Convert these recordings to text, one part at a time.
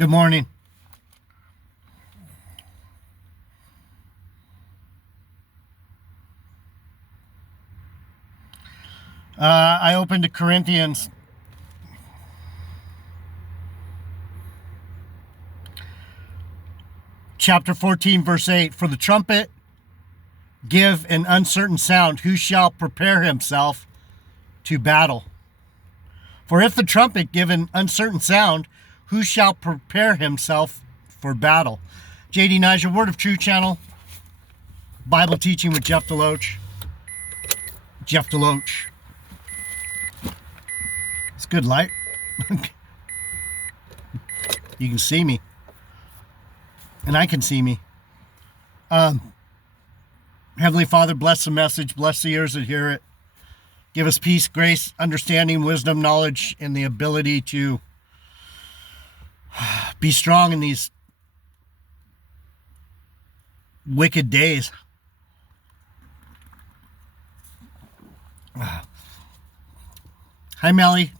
Good morning. I opened to Corinthians chapter 14, verse 8. For the trumpet give an uncertain sound, who shall prepare himself to battle? For if the trumpet give an uncertain sound, who shall prepare himself for battle? JD Niger, Word of Truth channel, Bible teaching with Jeff Deloach. Jeff Deloach. It's good light. You can see me. And I can see me. Heavenly Father, bless the message. Bless the ears that hear it. Give us peace, grace, understanding, wisdom, knowledge, and the ability to be strong in these wicked days. Hi, Melly.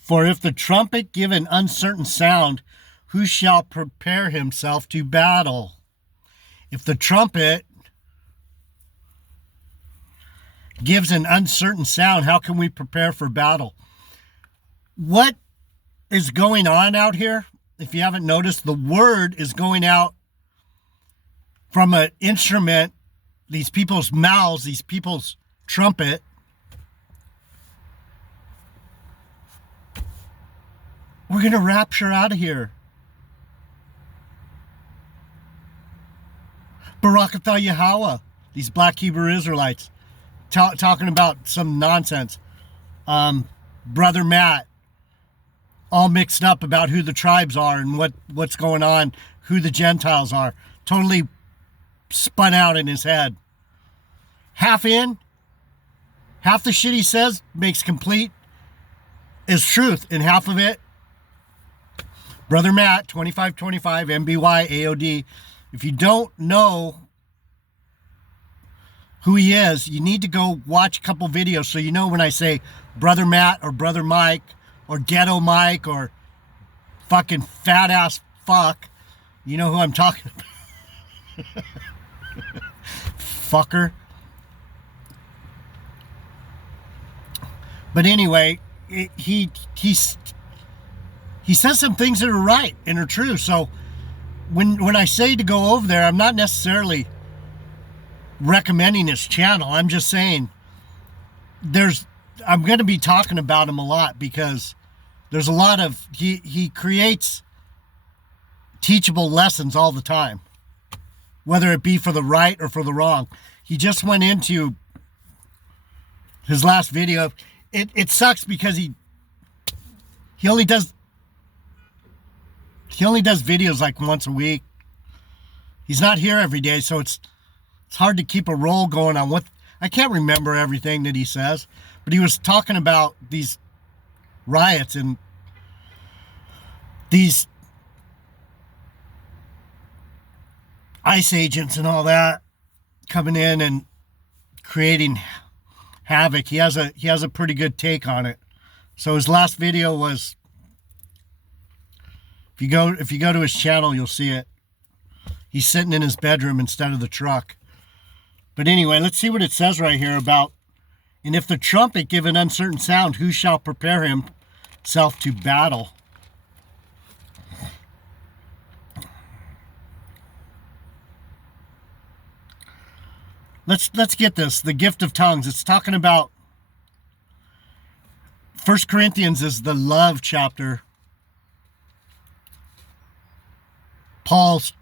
For if the trumpet give an uncertain sound, who shall prepare himself to battle? If the trumpet gives an uncertain sound, how can we prepare for battle? What is going on out here? If you haven't noticed, the word is going out from an instrument, these people's mouths, these people's trumpet. We're going to rapture out of here. Barakatah Yahweh, these black Hebrew Israelites, talking about some nonsense. Brother Matt, all mixed up about who the tribes are and what's going on, who the Gentiles are. Totally spun out in his head. Half in, half the shit he says makes complete is truth, and half of it, Brother Matt, 2525, MBY, AOD. If you don't know who he is, you need to go watch a couple videos so you know when I say Brother Matt or Brother Mike or Ghetto Mike or fucking fat ass fuck, you know who I'm talking about. Fucker. But anyway, he says some things that are right and are true. So when I say to go over there, I'm not necessarily recommending his channel. I'm just saying I'm going to be talking about him a lot because there's a lot of, he creates teachable lessons all the time, whether it be for the right or for the wrong. He just went into his last video. It sucks because he only does videos like once a week. He's not here every day, so it's hard to keep a roll going on what I can't remember everything that he says, but he was talking about these riots and these ICE agents and all that coming in and creating havoc. He has a pretty good take on it. So his last video was, if you go to his channel, you'll see it. He's sitting in his bedroom instead of the truck. But anyway, let's see what it says right here about, and if the trumpet give an uncertain sound, who shall prepare himself to battle? Let's get this. The gift of tongues. It's talking about 1 Corinthians is the love chapter. Paul's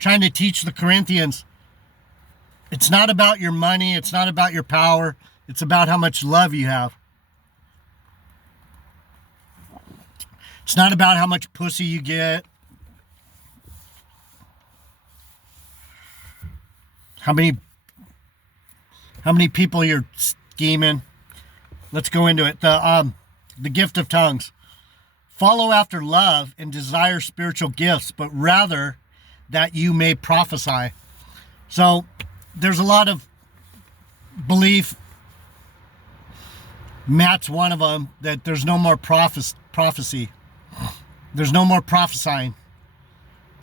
trying to teach the Corinthians, it's not about your money, it's not about your power, it's about how much love you have. It's not about how much pussy you get, how many people you're scheming. Let's go into it. The gift of tongues. Follow after love and desire spiritual gifts, but rather that you may prophesy. So there's a lot of belief, Matt's one of them, that there's no more prophecy. There's no more prophesying.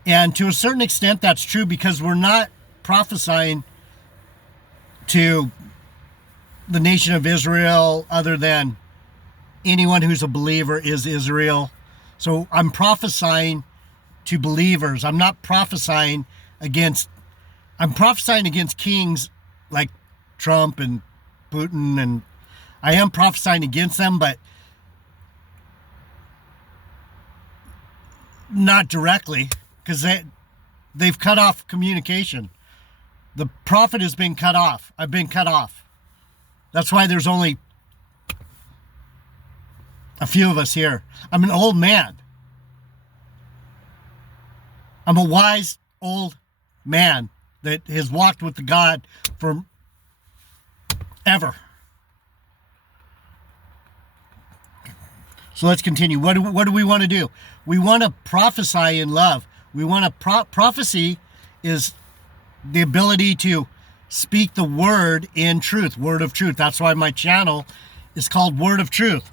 And to a certain extent, that's true, because we're not prophesying to the nation of Israel other than anyone who's a believer is Israel. So I'm prophesying to believers. I'm not prophesying against, I'm prophesying against kings like Trump and Putin, and I am prophesying against them, but not directly, because they've cut off communication. The prophet has been cut off. I've been cut off. That's why there's only a few of us here. I'm an old man. I'm a wise old man that has walked with the God for ever. So let's continue. What do we want to do? We want to prophesy in love. We want to prophecy is the ability to speak the word in truth, word of truth. That's why my channel is called Word of Truth,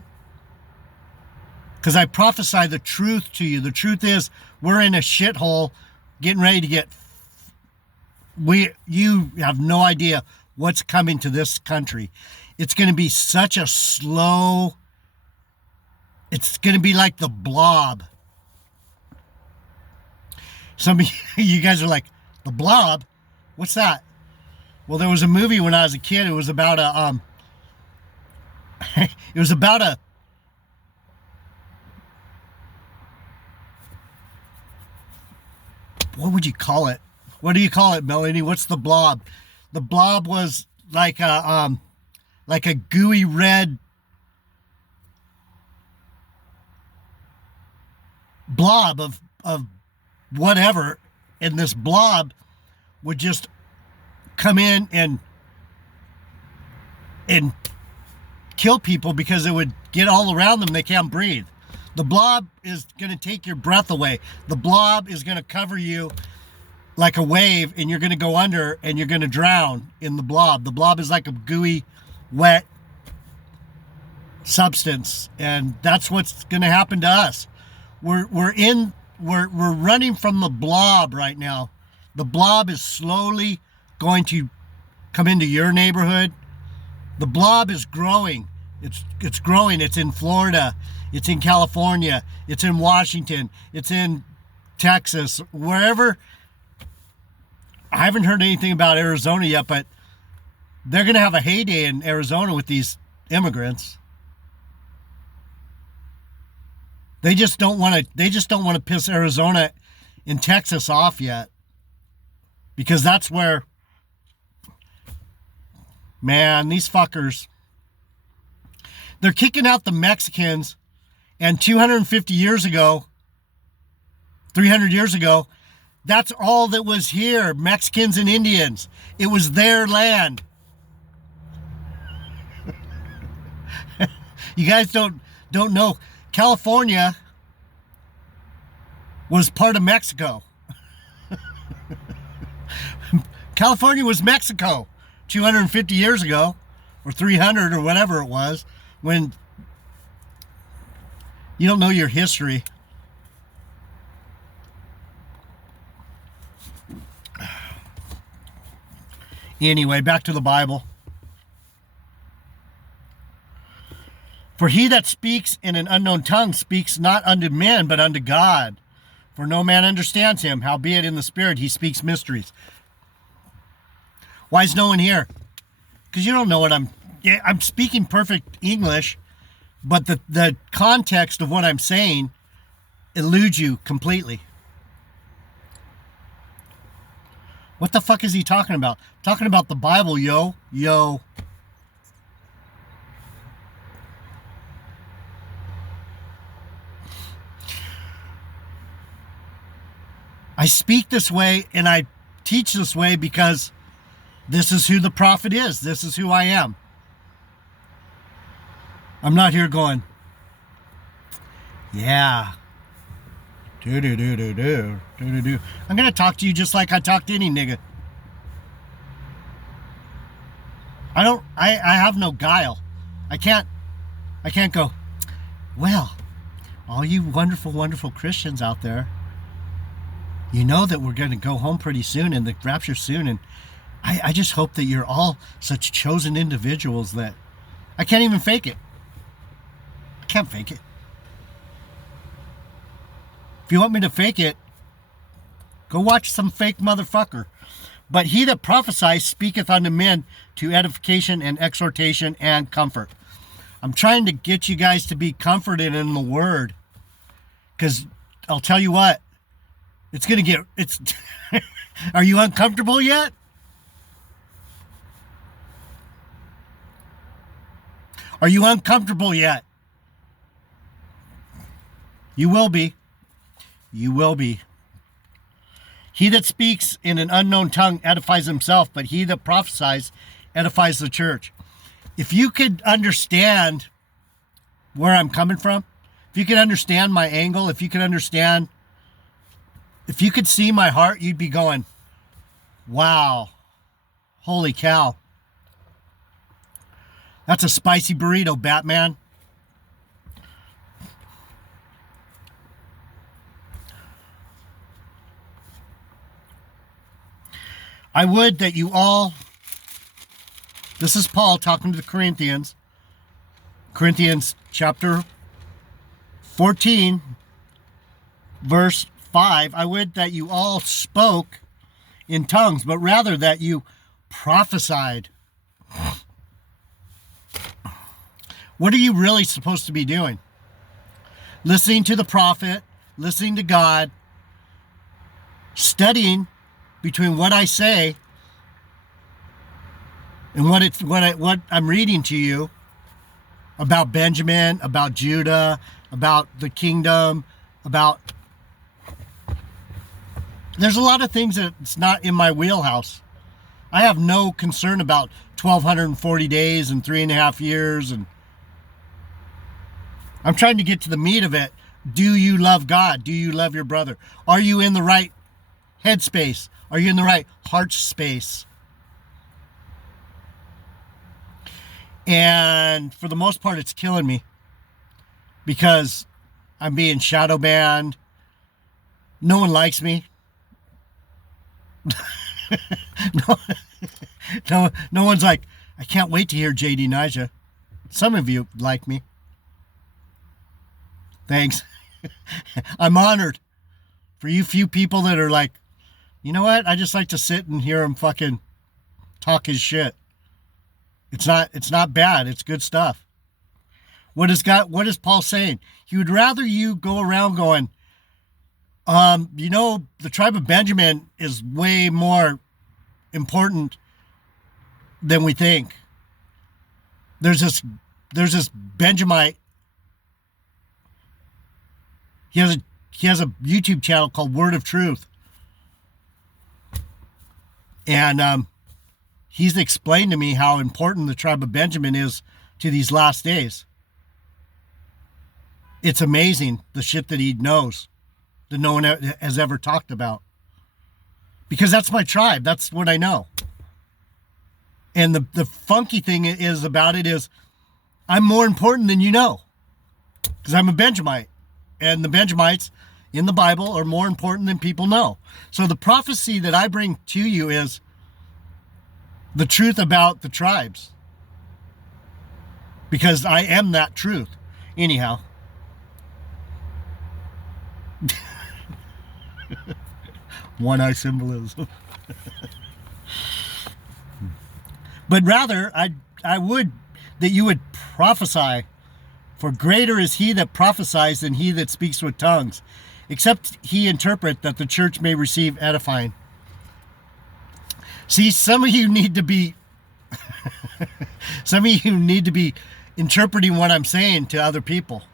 because I prophesy the truth to you. The truth is, we're in a shithole, getting ready to get. You have no idea what's coming to this country. It's going to be such a slow. It's going to be like the Blob. Some of you guys are like, the Blob? What's that? Well, there was a movie when I was a kid. It was about a it was about a what would you call it? What do you call it, Melanie? What's the Blob? The Blob was like a gooey red blob of whatever, and this blob would just come in and kill people because it would get all around them. They can't breathe. The blob is going to take your breath away. The blob is going to cover you like a wave, and you're going to go under and you're going to drown in the blob. The blob is like a gooey, wet substance, and that's what's going to happen to us. We're running from the blob right now. The blob is slowly going to come into your neighborhood. The blob is growing. It's growing. It's in Florida. It's in California. It's in Washington. It's in Texas. Wherever. I haven't heard anything about Arizona yet, but they're going to have a heyday in Arizona with these immigrants. They just don't want to piss Arizona and Texas off yet, because that's where, man, these fuckers, they're kicking out the Mexicans, and 250 years ago, 300 years ago, that's all that was here, Mexicans and Indians. It was their land. You guys don't know. California was part of Mexico. California was Mexico 250 years ago, or 300, or whatever it was, when you don't know your history. Anyway, back to the Bible. For he that speaks in an unknown tongue speaks not unto men, but unto God. For no man understands him, howbeit in the Spirit he speaks mysteries. Why is no one here? Because you don't know what I'm speaking perfect English, but the context of what I'm saying eludes you completely. What the fuck is he talking about? Talking about the Bible, yo. I speak this way and I teach this way because this is who the prophet is. This is who I am. I'm not here going, yeah. Do. I'm going to talk to you just like I talk to any nigga. I have no guile. I can't go, well, all you wonderful, wonderful Christians out there, you know that we're going to go home pretty soon and the rapture soon. And I just hope that you're all such chosen individuals that I can't even fake it. I can't fake it. If you want me to fake it, go watch some fake motherfucker. But he that prophesies speaketh unto men to edification and exhortation and comfort. I'm trying to get you guys to be comforted in the word. Because I'll tell you what, it's going to it's, are you uncomfortable yet? Are you uncomfortable yet? You will be. You will be. He that speaks in an unknown tongue edifies himself, but he that prophesies edifies the church. If you could understand where I'm coming from, if you could understand my angle, if you could see my heart, you'd be going, wow, holy cow. That's a spicy burrito, Batman. I would that you all, this is Paul talking to the Corinthians chapter 14, verse 5. I would that you all spoke in tongues, but rather that you prophesied. What are you really supposed to be doing? Listening to the prophet, listening to God, studying between what I say and what I'm reading to you about Benjamin, about Judah, about the kingdom, about... There's a lot of things that's not in my wheelhouse. I have no concern about 1,240 days and 3.5 years, and I'm trying to get to the meat of it. Do you love God? Do you love your brother? Are you in the right headspace? Are you in the right heart space? And for the most part, it's killing me because I'm being shadow banned. No one likes me. no one's like, I can't wait to hear JD Nija. Some of you like me. Thanks. I'm honored for you few people that are like, you know what? I just like to sit and hear him fucking talk his shit. It's not bad. It's good stuff. What is Paul saying? He would rather you go around going, the tribe of Benjamin is way more important than we think. There's this Benjamite. He has a YouTube channel called Word of Truth. And he's explained to me how important the tribe of Benjamin is to these last days. It's amazing the shit that he knows that no one has ever talked about. Because that's my tribe. That's what I know. And the funky thing is about it is I'm more important than you know. Because I'm a Benjamite. And the Benjamites in the Bible are more important than people know. So the prophecy that I bring to you is the truth about the tribes. Because I am that truth. Anyhow. One-eye symbolism. But rather, I would that you would prophesy. For greater is he that prophesies than he that speaks with tongues, except he interpret, that the church may receive edifying. See, some of you need to be interpreting what I'm saying to other people.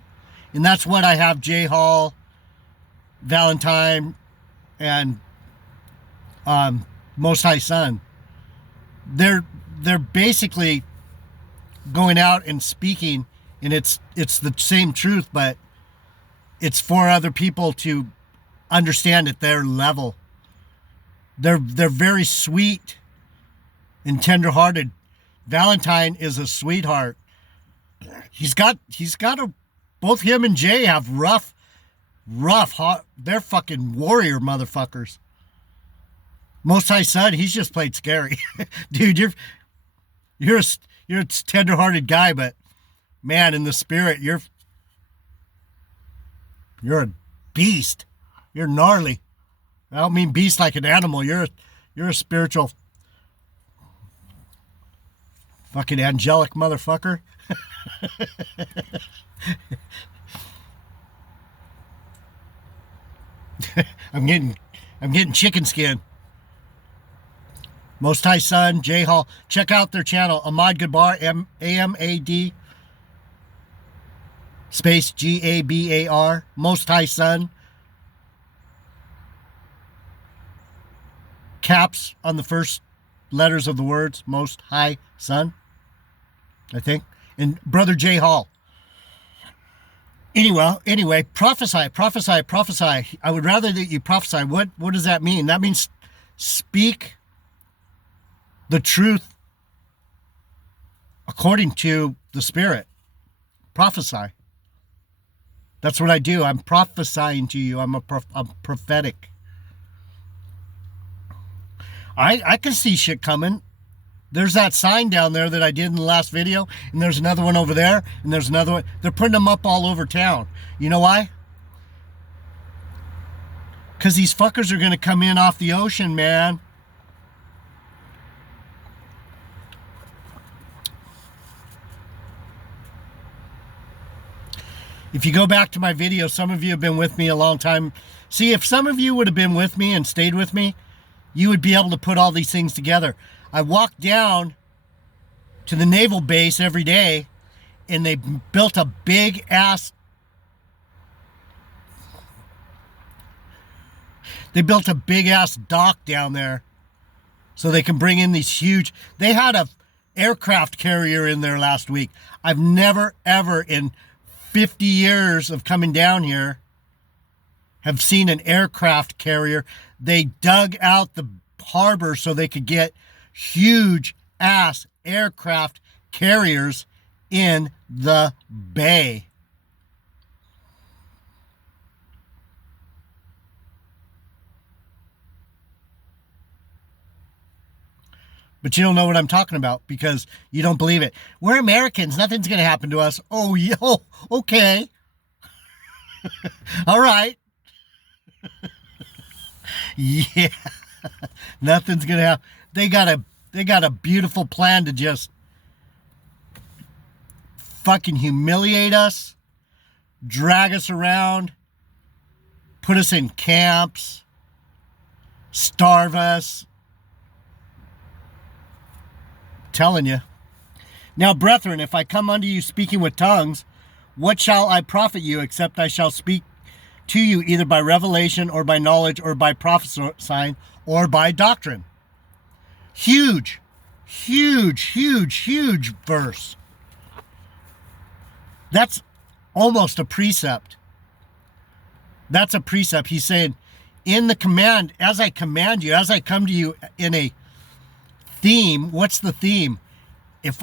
And that's what I have J. Hall, Valentine, and Most High Son. They're basically going out and speaking, and it's the same truth, but it's for other people to understand at their level. They're very sweet and tenderhearted. Valentine is a sweetheart. He's got both him and Jay have rough, hot, they're fucking warrior motherfuckers. Most High Son, he's just played scary. Dude, you're a tender-hearted guy, but man, in the spirit, you're a beast. You're gnarly. I don't mean beast like an animal. You're a spiritual fucking angelic motherfucker. I'm getting chicken skin. Most High Son, J Hall. Check out their channel, Ahmad Gabar, AMAD space GABAR, Most High Son. Caps on the first letters of the words, Most High Son, I think. And Brother J Hall. Anyway, prophesy. I would rather that you prophesy. What does that mean? That means speak the truth according to the Spirit. Prophesy. That's what I do. I'm prophesying to you. I'm prophetic. I can see shit coming. There's that sign down there that I did in the last video, and there's another one over there, and there's another one. They're putting them up all over town. You know why? Because these fuckers are going to come in off the ocean, man. If you go back to my video, some of you have been with me a long time. See, if some of you would have been with me and stayed with me, you would be able to put all these things together. I walk down to the naval base every day, and they built a big ass... They built a big ass dock down there so they can bring in these huge... They had a aircraft carrier in there last week. I've never, ever in 50 years of coming down here have seen an aircraft carrier. They dug out the harbor so they could get huge ass aircraft carriers in the bay. But you don't know what I'm talking about because you don't believe it. We're Americans. Nothing's going to happen to us. Oh, yo, okay. All right. Yeah. Nothing's going to happen. They got a beautiful plan to just fucking humiliate us, drag us around, put us in camps, starve us. Telling you. Now, brethren, if I come unto you speaking with tongues, what shall I profit you, except I shall speak to you either by revelation or by knowledge or by prophesying or by doctrine? Huge verse. That's almost a precept. That's a precept. He's saying, in the command, as I command you, as I come to you in a theme. What's the theme? If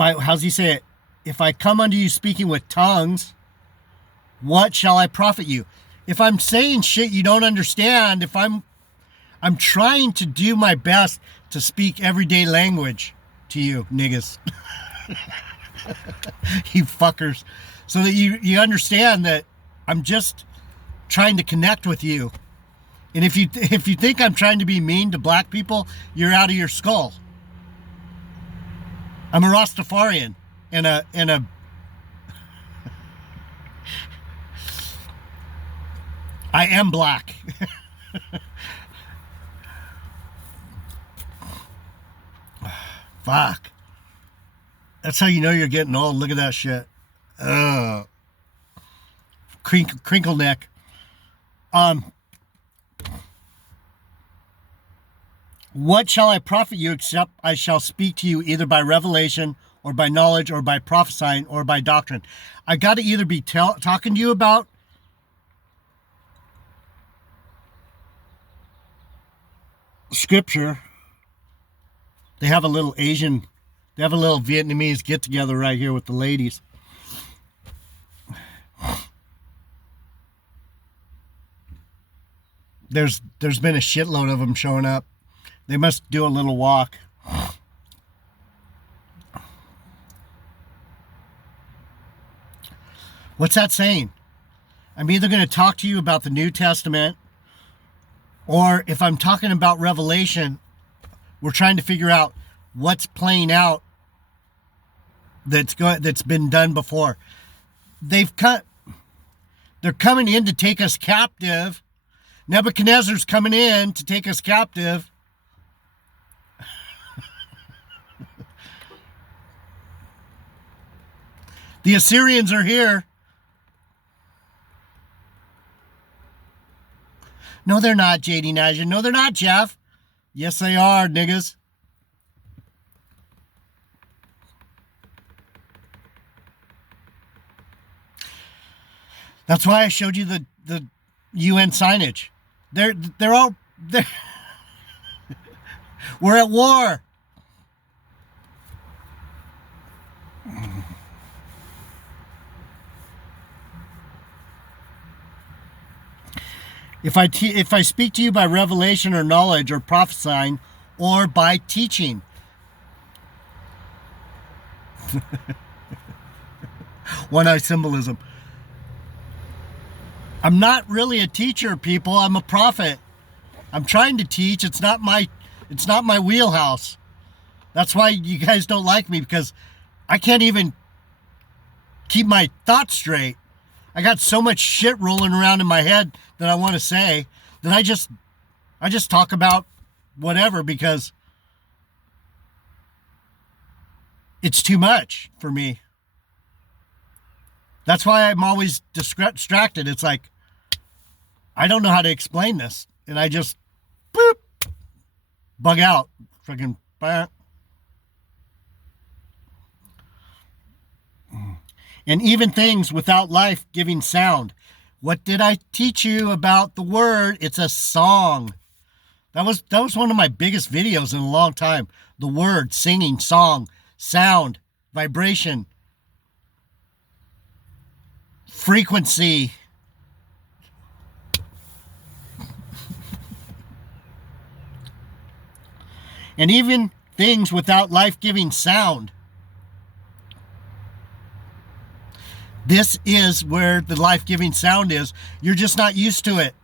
I, how's he say it? If I come unto you speaking with tongues, what shall I profit you? If I'm saying shit you don't understand, if I'm trying to do my best to speak everyday language to you, niggas. You fuckers. So that you understand that I'm just trying to connect with you. And if you think I'm trying to be mean to black people, you're out of your skull. I'm a Rastafarian and a I am black. Fuck. That's how you know you're getting old. Look at that shit. Crinkle neck. What shall I profit you except I shall speak to you either by revelation or by knowledge or by prophesying or by doctrine? I got to either be talking to you about scripture. They have a little Asian They have a little Vietnamese get-together right here with the ladies. There's been a shitload of them showing up. They must do a little walk. What's that saying? I'm either going to talk to you about the New Testament, or if I'm talking about Revelation, we're trying to figure out what's playing out that's been done before. They're coming in to take us captive. Nebuchadnezzar's coming in to take us captive. The Assyrians are here. No, they're not, JD Naja. No, they're not, Jeff. Yes, they are, niggas. That's why I showed you the UN signage. They're we're at war. If I speak to you by revelation or knowledge or prophesying or by teaching. One-eye symbolism. I'm not really a teacher, people. I'm a prophet. I'm trying to teach. It's not my wheelhouse. That's why you guys don't like me, because I can't even keep my thoughts straight. I got so much shit rolling around in my head that I want to say that I just talk about whatever, because it's too much for me. That's why I'm always distracted. It's like, I don't know how to explain this. And I just, boop, bug out. Freaking, and even things without life-giving sound. What did I teach you about the word? It's a song. That was one of my biggest videos in a long time. The word, singing, song, sound, vibration, frequency. And even things without life-giving sound. This is where the life-giving sound is. You're just not used to it.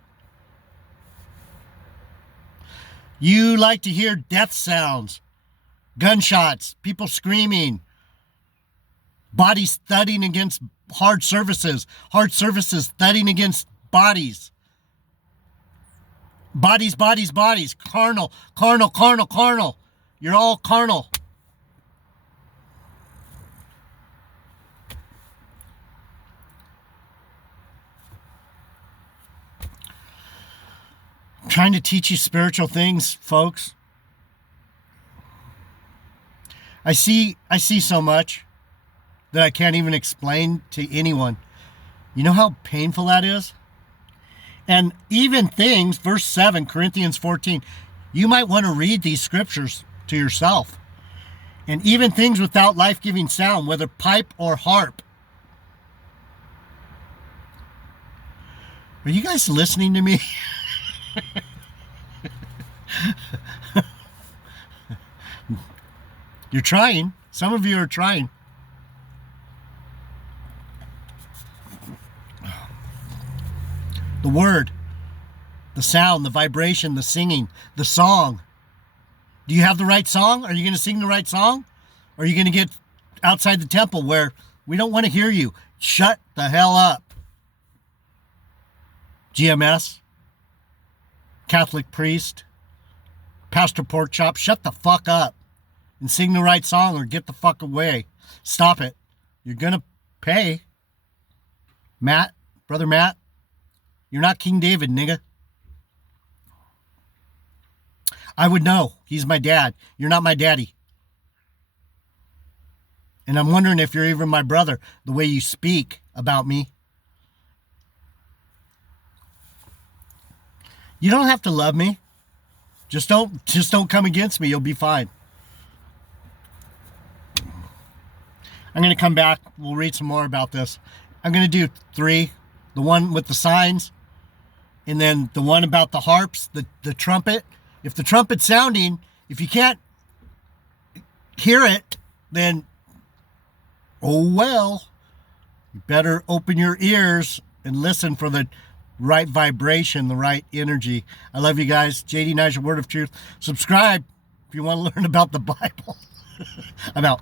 You like to hear death sounds, gunshots, people screaming, bodies thudding against hard surfaces thudding against bodies. Bodies, carnal. You're all carnal. I'm trying to teach you spiritual things, folks. I see so much that I can't even explain to anyone. You know how painful that is? And even things, verse 7, Corinthians 14, you might want to read these scriptures to yourself. And even things without life-giving sound, whether pipe or harp. Are you guys listening to me? You're trying. Some of you are trying. The word, the sound, the vibration, the singing, the song. Do you have the right song? Are you going to sing the right song? Or are you going to get outside the temple where we don't want to hear you? Shut the hell up. GMS, Catholic priest, Pastor Porkchop, shut the fuck up and sing the right song or get the fuck away. Stop it. You're going to pay. Matt, Brother Matt, you're not King David, nigga. I would know. He's my dad. You're not my daddy. And I'm wondering if you're even my brother, the way you speak about me. You don't have to love me. Just don't come against me. You'll be fine. I'm going to come back. We'll read some more about this. I'm going to do 3. The one with the signs, and then the one about the harps, the trumpet. If the trumpet's sounding, if you can't hear it, then, oh well. You better open your ears and listen for the right vibration, the right energy. I love you guys. JD Niger, Word of Truth. Subscribe if you want to learn about the Bible. I'm out.